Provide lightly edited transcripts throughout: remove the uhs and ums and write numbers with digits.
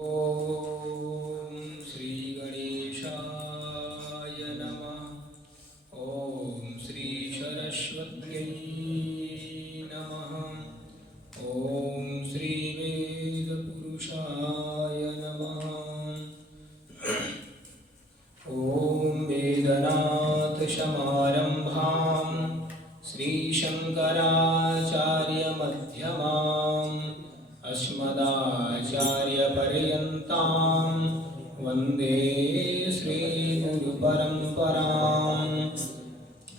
ओम श्री गणेशाय नमः। ओम श्री सरस्वत्यै नमः। ओम श्री वेदपुरुषाय नमः। ओम वेदनाथसमारम्भां श्रीशङ्कराचार्यमध्यमाम् अस्मदाचार्यपर्यन्तां वन्दे श्रीगुरुपरम्पराम्।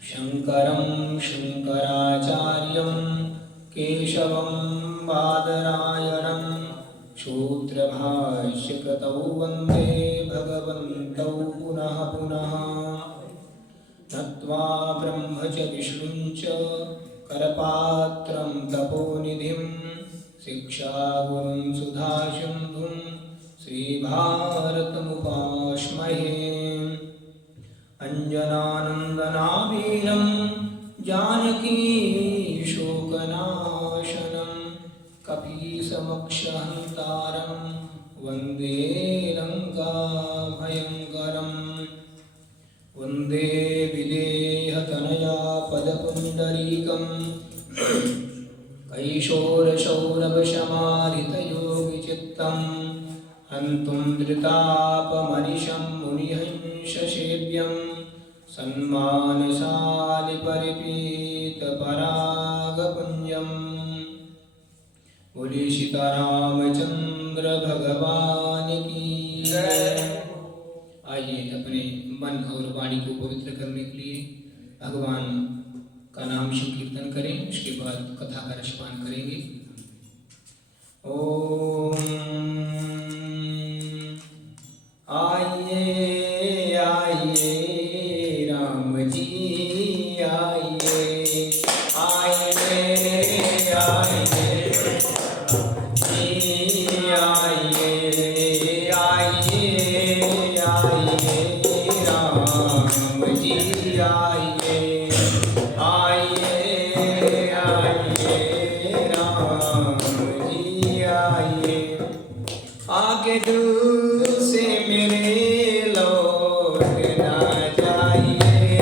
शङ्करं शङ्कराचार्यं केशवं बादरायणं सूत्रभाष्यकृतौ वन्दे भगवन्तौ पुनः पुनः। नत्वा ब्रह्म च विष्णुं च करपात्रं तपोनिधिं शिक्षागुरुं सुधासिन्धुं श्रीभारतमुपास्महे। अञ्जनानन्दनावीरं जानकीशोकनाशनं कपीसमक्षहन्तारं वन्दे लङ्काभयङ्करम्। वन्दे विदेहतनया पदपुण्डरीकं कैशोरसौरभशमारितयोगिचित्तं हन्तुं धृतापमनिशं मुनिहंससेव्यं सन्मानशालिपरिपीतपरागपुञ्जम्। बोले सीतारामचंद्र भगवान की जय। आइए अपने मन और वाणी को पवित्र करने के लिए भगवान का नाम संकीर्तन करें, उसके बाद कथा का रसपान करेंगे। ओम आइए आइए राम जी आइए, आइए आइए आगे दूर से मेरे लौट ना जाइए,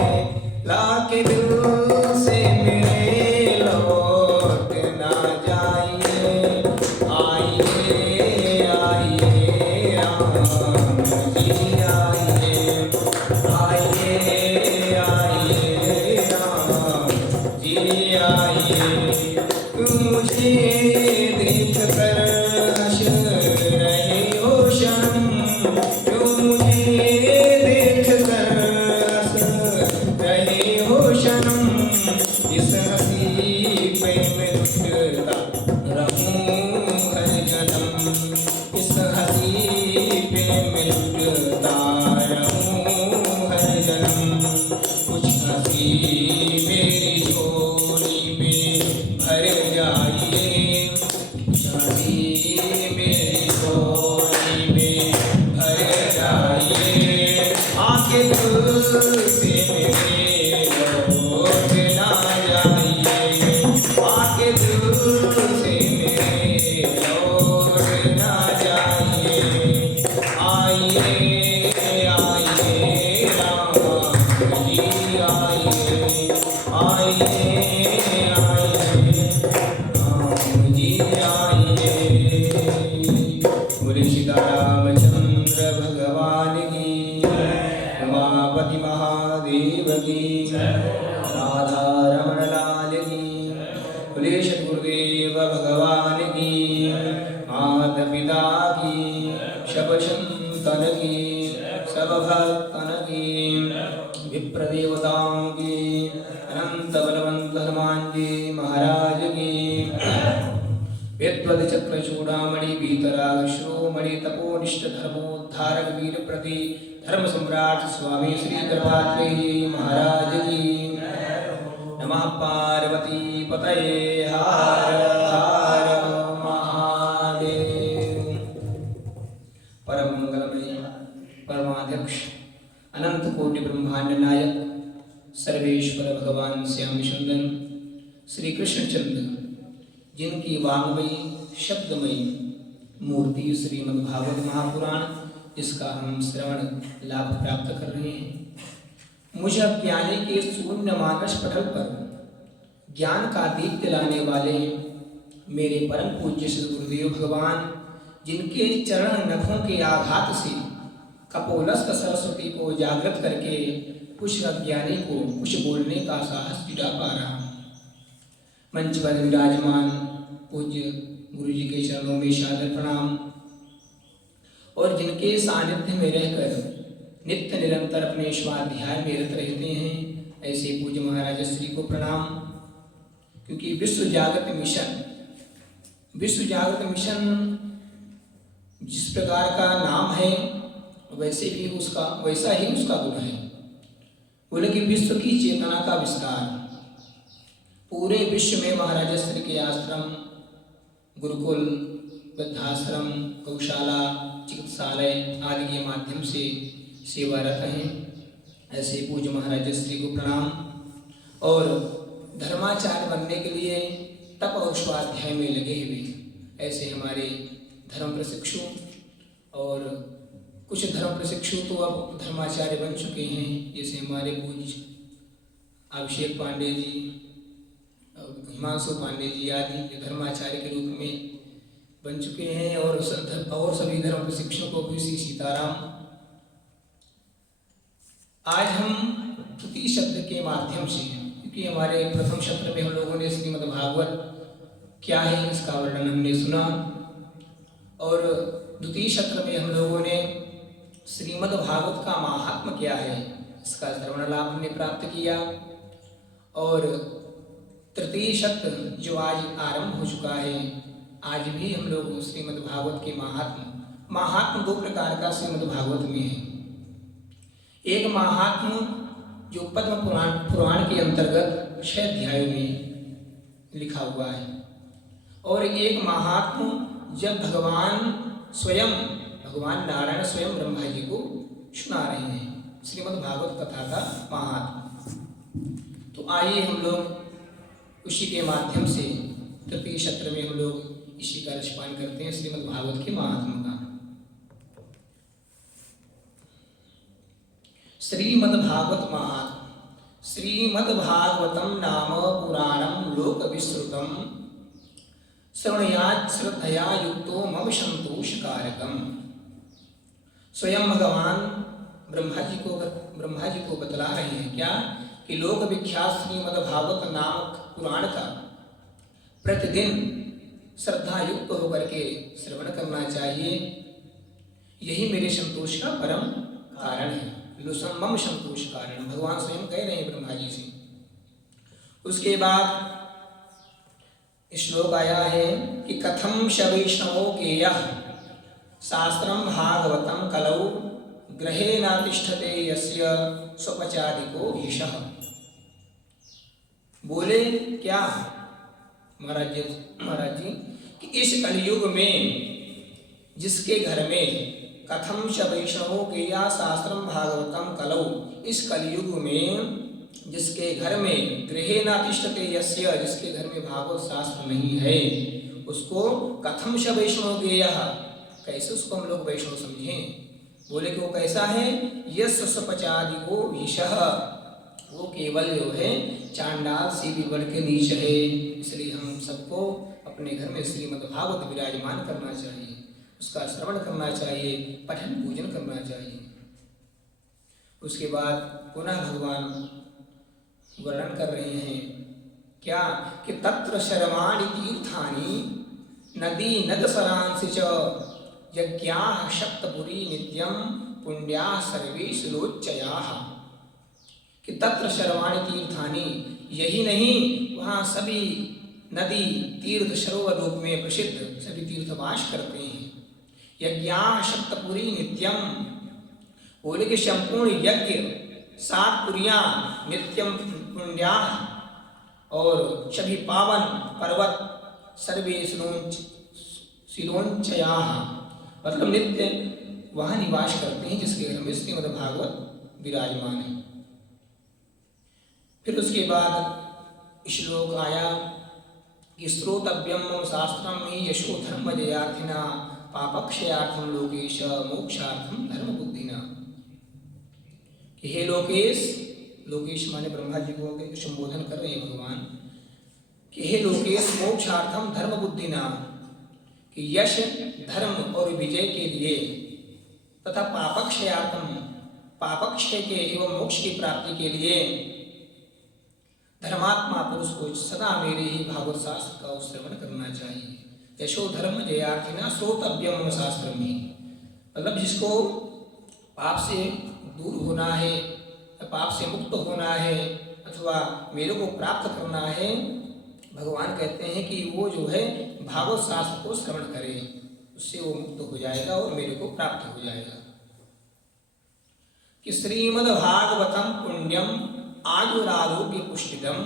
लाके दूर से मेरे लौट ना जाइए। आइए आइए राम जी आइए, आइए आइए राम जी आइए। मुझे देख कर सीतारामचंद्र भगवान की उमापति महादेव की राधा रमण लाल की। बोले सद्गुरुदेव भगवान की माता पिता की सब संतन की सब भक्तन की विप्र देवताओं की अनंत बलवंत हनुमान जी महाराज की। वेद्वद चक्र चूड़ामणि वीतराग श्रोमणि तपोनिष्ठ धर्मोद्धारक वीर प्रति धर्म सम्राट स्वामी श्री दत्तात्रेय महाराज की। नमः पार्वती पतये हर हर महादेव। परम मंगलमय परमाध्यक्ष अनंत कोटि ब्रह्मांड नायक सर्वेश्वर भगवान श्याम सुंदर श्री कृष्णचंद्र जिनकी वांगमयी शब्दमयी मूर्ति श्रीमद्भागवत महापुराण, इसका हम श्रवण लाभ प्राप्त कर रहे हैं। मुझ अज्ञानी के शून्य मानस पटल पर ज्ञान का दीप जलाने वाले मेरे परम पूज्य श्री गुरुदेव भगवान, जिनके चरण नखों के आघात से कपोलस्थ सरस्वती को जागृत करके कुछ अज्ञानी को कुछ बोलने का साहस जुटा पा रहा। मंच पर विराजमान पूज्य गुरु जी के चरणों में सादर प्रणाम, और जिनके सानिध्य में रहकर नित्य निरंतर अपने स्वाध्याय में रत रहते हैं, ऐसे पूज्य महाराज श्री को प्रणाम। क्योंकि विश्व जागृत मिशन जिस प्रकार का नाम है वैसा ही उसका गुण है। बोले कि विश्व की चेतना का विस्तार, पूरे विश्व में महाराज श्री के आश्रम, गुरुकुल, वृद्धाश्रम, गौशाला, चिकित्सालय आदि के माध्यम से सेवारत हैं। ऐसे पूज्य महाराज श्री को प्रणाम। और धर्माचार्य बनने के लिए तप और स्वाध्याय में लगे हुए ऐसे हमारे धर्म प्रशिक्षु, और कुछ धर्म प्रशिक्षु तो अब धर्माचार्य बन चुके हैं, जैसे हमारे पूज्य अभिषेक पांडे जी, हिमांशु पांडे जी आदि धर्माचार्य के रूप में बन चुके हैं, और सभी धर्म प्रशिक्षकों को भी श्री सीताराम। आज हम तृतीय शब्द के माध्यम से, क्योंकि हमारे प्रथम सत्र में हम लोगों ने श्रीमद्भागवत क्या है इसका वर्णन हमने सुना, और द्वितीय सत्र में हम लोगों ने श्रीमद्भागवत का महात्म्य क्या है इसका श्रवण लाभ हमने प्राप्त किया। और तृतीय सत्र जो आज आरंभ हो चुका है, आज भी हम लोग श्रीमद्भागवत के महात्म्य दो प्रकार का श्रीमद्भागवत में है। एक महात्म्य जो पद्म पुराण के अंतर्गत 6 अध्यायों में लिखा हुआ है, और एक महात्म्य जब भगवान नारायण स्वयं ब्रह्मा जी को सुना रहे हैं, श्रीमद्भागवत कथा का महात्म्य। तो आइए हम लोग उसी के माध्यम से तृतीय सत्र में हम लोग इसी का रसपान करते हैं श्रीमद्भागवत के महात्म्य का। श्रीमद्भागवत महात्म्य। श्रीमद्भागवतम नाम पुराणम लोक विश्रुतम, श्रवणयात् श्रद्धया युक्तो मम संतोषकारकम। स्वयं भगवान ब्रह्मा जी को बतला रहे हैं क्या कि लोक विख्यात श्रीमद्भागवत नामक पुराण का प्रतिदिन श्रद्धा युक्त होकर के श्रवण करना चाहिए। यही मेरे संतोष का परम कारण है। मम संतोष कारण भगवान स्वयं कह रहे हैं ब्रह्मा जी से। उसके बाद श्लोक आया है कि कथम श वैष्णवो गेयः शास्त्रम भागवतम कलौ ग्रहे न तिष्ठते यस्य स्वपचादिको ईशः। बोले क्या महाराज जी कि इस कलयुग में जिसके घर में कथम श वैष्णवो गेयः शास्त्रम भागवतम कलौ, इस कलयुग में जिसके घर में गृहे न तिष्ठते यस्य, जिसके घर में भागवत शास्त्र नहीं है, उसको कथम श वैष्णव गेयः, कैसे उसको हम लोग वैष्णव समझें। बोले कि वो कैसा है, यस्य स्वपचादिको ईशः, वो केवल जो है चांडाल से भी बढ़ के नीच है। इसलिए हम सबको अपने घर में श्रीमद्भागवत विराजमान करना चाहिए, उसका श्रवण करना चाहिए, पठन पूजन करना चाहिए। उसके बाद पुनः भगवान वर्णन कर रहे हैं क्या कि तत्र शर्माणि तीर्थानि नदी नदसरांसि च यज्ञाः शक्तपुरी नित्यं पुण्याः सर्वे सुलोच्चयाः। कि तत्र शर्माणि तीर्थानि, यही नहीं वहाँ सभी नदी तीर्थ सरोवर रूप में प्रसिद्ध सभी तीर्थ वास करते हैं। यज्ञाः शक्तपुरी नित्यम, बोले कि संपूर्ण यज्ञ 7 पुरियां नित्यम पुण्या, और सभी पावन पर्वत सर्वे सिलोंचया, मतलब नित्य वहाँ निवास करते हैं जिसके घर में श्रीमद्भागवत विराजमान है। फिर उसके बाद श्लोक आया कि श्रोतव्यम शास्त्रम ही यशो धर्म जयार्थिना पापक्षयार्थम लोकेश मोक्षार्थम धर्म बुद्धिना। कि हे लोकेश, लोकेश माने ब्रह्मा जी को संबोधन कर रहे हैं भगवान कि हे लोकेश मोक्षार्थम धर्म बुद्धिना, कि यश धर्म और विजय के लिए तथा पापक्षयार्थम पापक्षय के एवं मोक्ष की प्राप्ति के लिए धर्मात्मा पुरुष को सदा मेरे ही भागवत शास्त्र का श्रवण करना चाहिए। यशो धर्म जयार्थिना श्रोतव्यम शास्त्र में, मतलब जिसको पाप से दूर होना है, पाप से मुक्त होना है अथवा मेरे को प्राप्त करना है, भगवान कहते हैं कि वो जो है भागवत शास्त्र को श्रवण करे, उससे वो मुक्त हो जाएगा और मेरे को प्राप्त हो जाएगा। कि श्रीमद् भागवतम पुण्यम आयुरारोग्य पुष्टिदम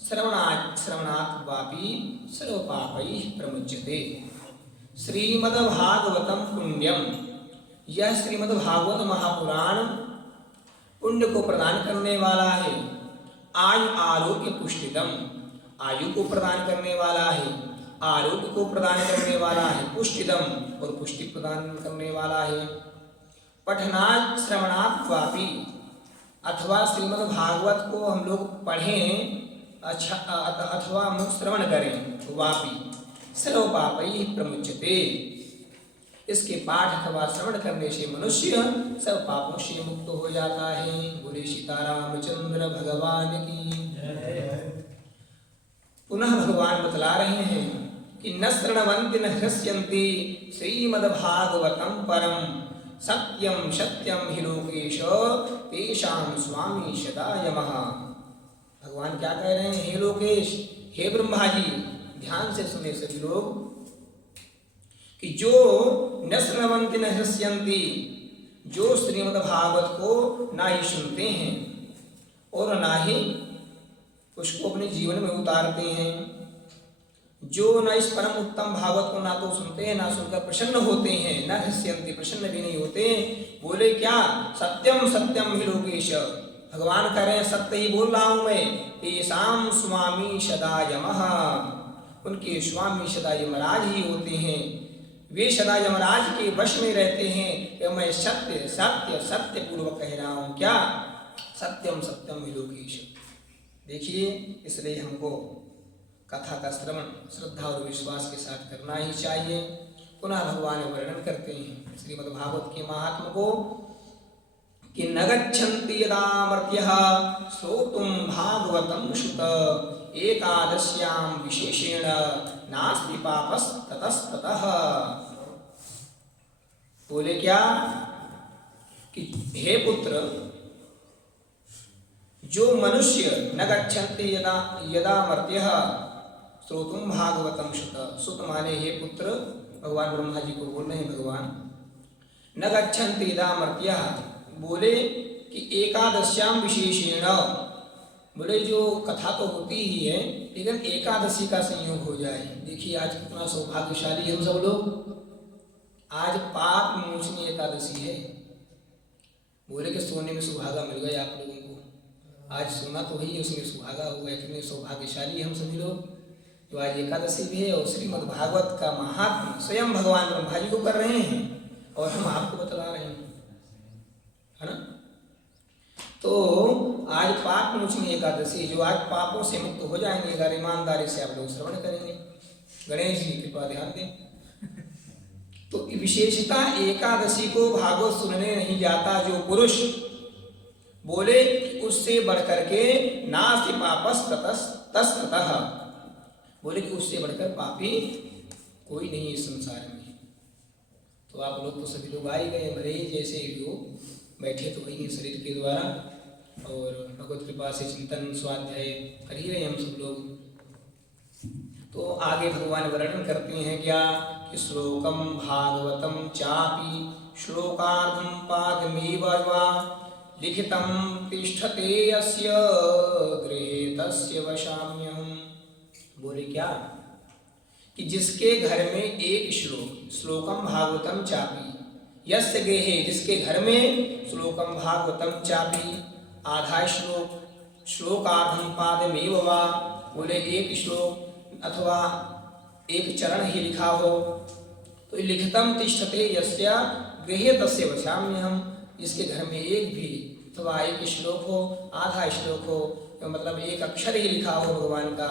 श्रवणात् वापि सर्व पापैः प्रमुच्यते। श्रीमद् भागवतम पुण्यम, यह श्रीमद् भागवत महापुराण पुण्य को प्रदान करने वाला है। आयु आरोग्य पुष्टिदम, आयु को प्रदान करने वाला है, आरोग्य को प्रदान करने वाला है, पुष्टिदम और पुष्टि प्रदान करने वाला है। पठनात् श्रवणात् वापि, अथवा श्रीमद् भागवत को हम लोग पढ़ें अच्छा अथवा हम लोग श्रवण करें, वापि सर्व पापैः प्रमुच्यते, इसके पाठ अथवा श्रवण करने से मनुष्य सब पापों से मुक्त हो जाता है। बोले सीतारामचंद्र भगवान की। पुनः भगवान बतला रहे हैं कि न शृण्वन्ति न हृष्यन्ति श्रीमद्भागवतं परम सत्यम सत्यम हि लोकेश तेषां स्वामी सदा यमः। भगवान क्या कह रहे हैं? हे लोकेश, हे ब्रह्मा जी, ध्यान से सुने सभी लोग कि जो न शृण्वन्ति न हृष्यन्ति, जो श्रीमद्भागवत को ना ही सुनते हैं और ना ही उसको अपने जीवन में उतारते हैं, जो न इस परम उत्तम भागवत को ना तो सुनते हैं ना सुनकर प्रसन्न होते हैं, न हृष्यन्ति प्रसन्न भी नहीं होते, बोले क्या? सत्यम सत्यम हि लोकेश, भगवान कह रहे हैं सत्य ही बोल रहा हूं मैं। तेषां स्वामी सदा यमः, उनके स्वामी सदा यमराज ही होते हैं, वे सदा यमराज के वश में रहते हैं। कि मैं सत्य सत्य सत्य पूर्वक कह रहा हूं। क्या? सत्यम सत्यम हि लोकेश। देखिए, इसलिए हमको कथा का श्रवण श्रद्धा और विश्वास के साथ करना ही चाहिए। पुनः भगवान वर्णन करते हैं श्रीमद् भागवत के महात्म को कि न गच्छन्ति यदा मर्त्यः श्रोतुं भागवतं श्रुत एकादश्यां विशेषेण नास्ति पापस्ततस्ततः। बोले क्या? कि हे पुत्र, जो मनुष्य न गच्छन्ति यदा मर्त्यः श्रोतुं भागवतं श्रुत, श्रुत माने हे पुत्र, भगवान ब्रह्मा जी को बोल रहे हैं भगवान। न गच्छन्ति यदा मर्त्यः, बोले कि एकादश्यां विशेषेण, बोले जो कथा तो होती ही है लेकिन एकादशी का संयोग हो जाए। देखिए आज कितना सौभाग्यशाली हम सब लोग, आज पाप मोचनी एकादशी है। बोले कि सोने में सुहागा मिल गया आप लोगों को, आज सोना तो ही उसमें सुहागा हुआ है। कितने सौभाग्यशाली हम सभी लोग जो आज एकादशी भी है और श्रीमद् भागवत का महात्म स्वयं भगवान ब्रह्मा जी को कर रहे हैं और हम आपको बतला रहे हैं, है ना। तो आज पाप मोचनी एकादशी, जो आज पापों से मुक्त हो जाएंगे, अगर ईमानदारी से आप लोग श्रवण करेंगे। गणेश जी कृपा ध्यान दें। तो विशेषता एकादशी को भागवत सुनने नहीं जाता जो पुरुष, बोले उससे बढ़कर के नास्ति पापस्ततः, बोले कि उससे बढ़कर पापी कोई नहीं इस संसार में। तो आप लोग तो सभी लोग आ ही गए, भले ही जैसे लोग बैठे तो वही शरीर के द्वारा और भगवत कृपा से चिंतन स्वाध्याय कर ही रहे हम सब लोग। तो आगे भगवान वर्णन करते हैं क्या कि श्लोकम भागवतम चापि श्लोकार्धम पादमेव वा लिखितम तिष्ठते अस्य गृहे तस्य वशाम्यहम्। बोले क्या कि जिसके घर में एक श्लोक, श्लोकम भागवतम चापि, यस्य गृहे, जिसके घर में श्लोकम भागवतम चापि, आधा श्लोक, श्लोकार्धम पादमेव वा, बोले एक श्लोक अथवा एक चरण ही लिखा हो, तो तो लिखितम तिष्ठते यस्य गृहे तस्य वचाम्यहम्, जिसके घर में एक भी अथवा एक श्लोक हो, आधा श्लोक हो, तो मतलब एक अक्षर ही लिखा हो भगवान का,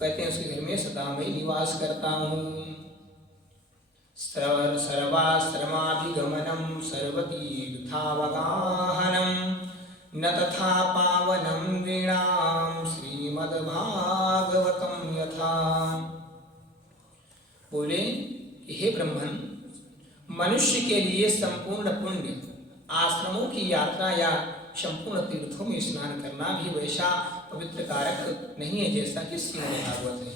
कहते हैं उसके घर में सदा मैं निवास करता हूँ। सर्वाश्रमाभिगमनं सर्वतीर्थावगाहनं न तथा पावनं नृणां श्रीमद्भागवतं यथा। बोले कि हे ब्रह्मन, मनुष्य के लिए संपूर्ण पुण्य आश्रमों की यात्रा या संपूर्ण तीर्थों में स्नान करना भी वैसा पवित्र कारक नहीं है जैसा कि श्रीमद्भागवत है।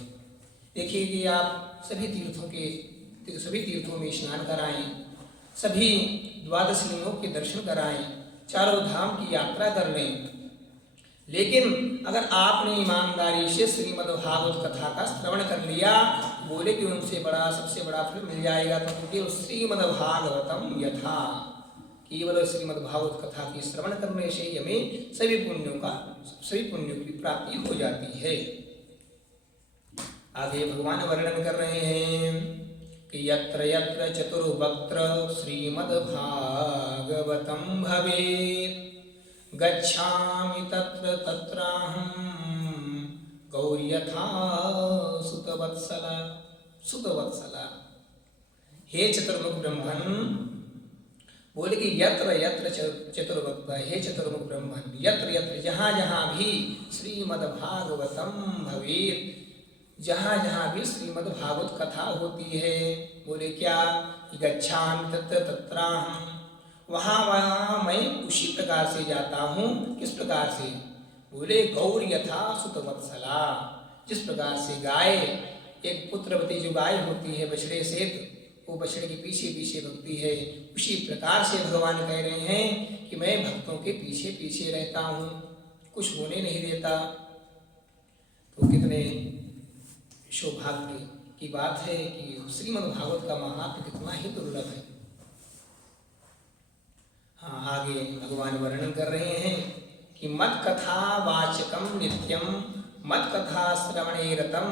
देखिए कि आप सभी तीर्थों में स्नान कराएं, सभी द्वादश लिंगों के दर्शन कराएं, चारों धाम की यात्रा कर लें, लेकिन अगर आपने ईमानदारी से श्रीमद्भागवत कथा का श्रवण कर लिया, बोले कि उनसे बड़ा सबसे बड़ा फल मिल जाएगा। तो केवल श्रीमद्भागवतम यथा, केवल श्रीमद्भागवत कथा की श्रवण करने से हमें सभी पुण्यों की प्राप्ति हो जाती है। आगे भगवान वर्णन कर रहे हैं कि यत्र यत्र चतुर्वक्त्र श्रीमद्भागवतं भवेत् गच्छामि तत्र तत्राहं गौर्यथा सुतवत्सला। हे चतुर्मुख ब्रह्मन, बोले कि यत्र यत्र चतुर्वक्त्र, हे चतुर्मुख ब्रह्मन, यत्र यत्र जहाँ जहाँ भी श्रीमद्भागवतं भवेत्, जहाँ जहाँ भी श्रीमद्भागवत कथा होती है, बोले क्या कि गच्छामि तत्र तत्राहं, वहाँ मैं उसी प्रकार से जाता हूँ। किस प्रकार से? बोले गौर यथा सुतवत्सला, जिस प्रकार से गाय, एक पुत्रवती जो गाय होती है बछड़े से, वो बछड़े के पीछे पीछे भगती है, उसी प्रकार से भगवान कह रहे हैं कि मैं भक्तों के पीछे पीछे रहता हूँ, कुछ होने नहीं देता। तो कितने सौभाग्य की बात है कि श्रीमद्भागवत का महात्म्य कितना ही दुर्लभ है। हाँ, आगे भगवान वर्णन कर रहे हैं कि मत कथा वाचकम नित्यम मत कथा श्रवणे रतम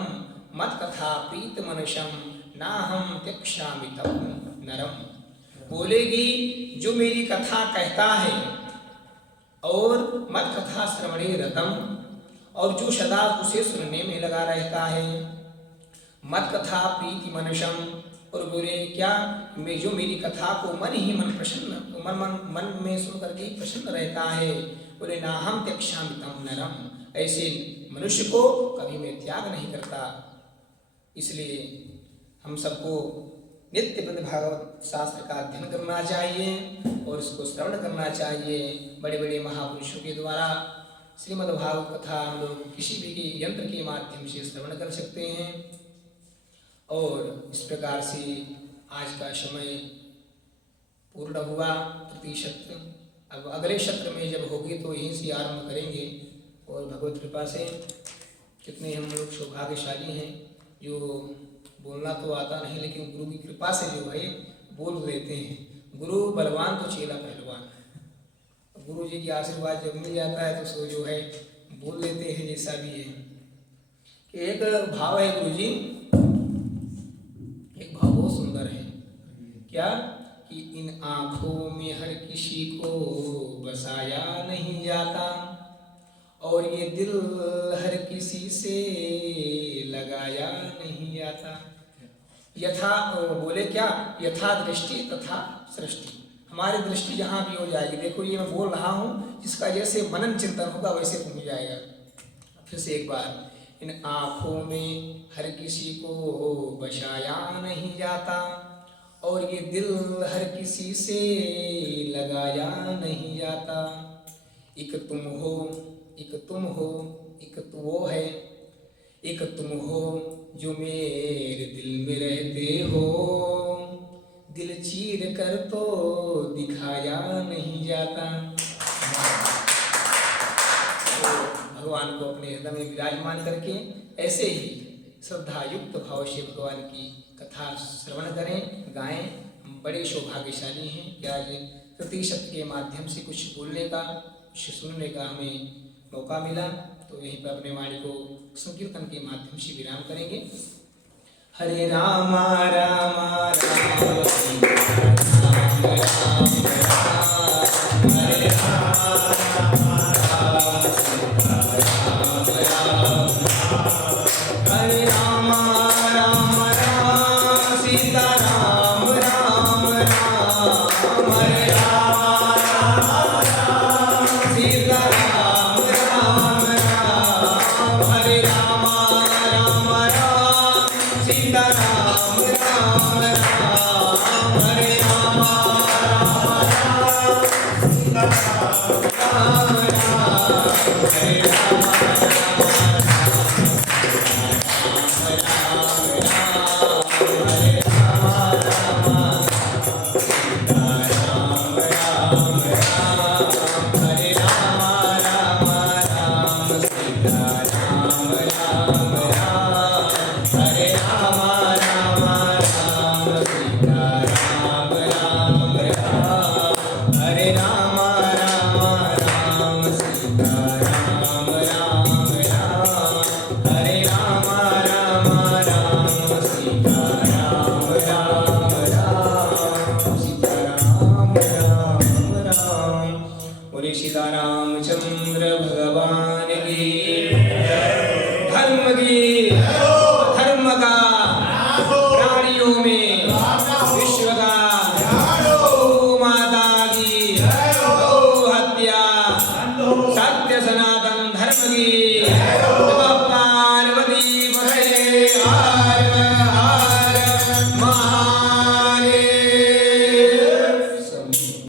मत कथा प्रीत मनुष्यम नाहम त्यक्षामि तम नरम। बोलेगी जो मेरी कथा कहता है और मत कथा श्रवणे रतम, और जो सदा उसे सुनने में लगा रहता है, मत कथा प्रीति मनुष्यम, और बोले क्या मैं जो मेरी कथा को मन में सुन करके प्रसन्न रहता है, बोले ना हम त्यक्षामि तम नरम, ऐसे मनुष्य को कभी मैं त्याग नहीं करता। इसलिए हम सबको नित्य भागवत शास्त्र का अध्ययन करना चाहिए और इसको श्रवण करना चाहिए। बड़े बड़े महापुरुषों के द्वारा श्रीमद्भागवत कथा हम लोग किसी भी यंत्र के माध्यम से श्रवण कर सकते हैं। और इस प्रकार से आज का समय पूर्ण हुआ प्रतिशत। अब अगले सत्र में जब होगी तो यहीं से आरंभ करेंगे। और भगवत कृपा से कितने हम लोग सौभाग्यशाली हैं जो बोलना तो आता नहीं, लेकिन गुरु की कृपा से जो है बोल लेते हैं। गुरु बलवान तो चेला पहलवान। गुरु जी की आशीर्वाद जब मिल जाता है तो सो जो है बोल लेते हैं जैसा भी है। कि एक भाव है गुरु जी, एक भाव बहुत सुंदर है। क्या कि इन आँखों में हर किसी को बसाया नहीं जाता और ये दिल हर किसी से लगाया नहीं जाता। यथा बोले क्या, यथा दृष्टि तथा सृष्टि। हमारी दृष्टि जहाँ भी हो जाएगी, देखो ये मैं बोल रहा हूँ, जिसका जैसे मनन चिंतन होगा वैसे पहुँच जाएगा। फिर से एक बार, इन आँखों में हर किसी को बसाया नहीं जाता और ये दिल हर किसी से लगाया नहीं जाता। एक तुम हो, एक तुम हो, एक तो वो है, एक तुम हो जो मेरे दिल में रहते हो, दिल चीर कर तो दिखाया नहीं जाता। तो भगवान को अपने हृदय में विराजमान करके ऐसे ही श्रद्धा युक्त भाव से भगवान की कथा श्रवण करें, गाएं। बड़े सौभाग्यशाली हैं कि आज प्रतिशत के माध्यम से कुछ बोलने का, कुछ सुनने का हमें मौका मिला। तो यहीं पर अपने वाणी को संकीर्तन के माध्यम से विराम करेंगे। हरे राम राम राम सीता राम राम हरे राम राम सीता राम हरे राम राम राम सीता राम राम राम हरे राम सीता राम राम राम हरे राम राम राम सीता राम राम राम हरे राम सीतारामचंद्र भगवान की धर्म की धर्म का प्राणियों में विश्व का गौ माता की गौ हत्या सत्य सनातन धर्म की